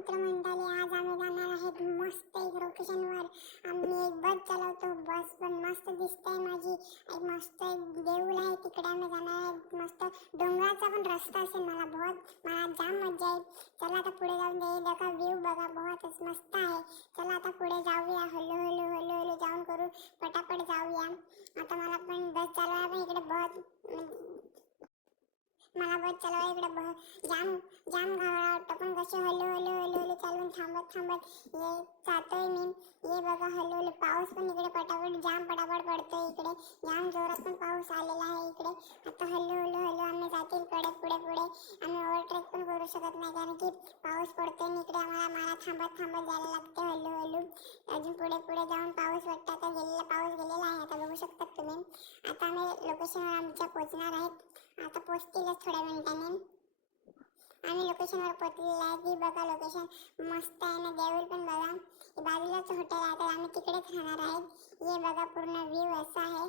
मित्रमंडळी, आज आम्ही जाणार आहेत मस्त एक लोकेशनवर. आम्ही एक बस चालवतो. बस पण मस्त दिसते माझी. एक मस्त एक देऊळ आहे, तिकडे आम्ही जाणार आहे. मस्त डोंगराचा पण रस्ता असेल. मला जाम मजा येईल. चला आता पुढे जाऊन देईल का व्ह्यू बघा, बहुतच मस्त आहे. चला आता पुढे जाऊया. हळू हळू हळू हळू जाऊन करू, पटापट जाऊया. आता मला पण बस चालवायला पण इकडे मला बस चालवायला इकडे जाम जाम घाबरा वाटतं, पण कसे हळू हळू हळू हळू चालून थांबत थांबत ये जातोय मी. ये बघा हळू हळू. पाऊस पण इकडे पटापट जाम पटापट पडतोय. इकडे जाम जोरात पण पाऊस आलेला आहे इकडे. आता हळू हळू हळू आम्ही जातील पुढे पुढे पुढे. आम्ही ओव्हरटेक पण करू शकत नाही, कारण की पाऊस पडतोय आणि इकडे मला थांबत थांबत जायला लागते हळू हळू. अजून पुढे पुढे जाऊन पाऊस वाटतं. आता पाऊस गेलेला आहे, आता बघू शकतात तुम्ही. आता आम्ही लोकेशनवर आमच्या पोहोचणार आहेत. आता पोहोचतीलच थोड्या मिनिटांनी. आम्ही लोकेशनवर पोहोचलेलो आहे. ती बघा लोकेशन मस्त आहे ना. देऊळ पण बघा. बाजूलाच हॉटेल आहे, तर आम्ही तिकडेच राहणार आहेत. हे बघा पूर्ण व्ह्यू असा आहे.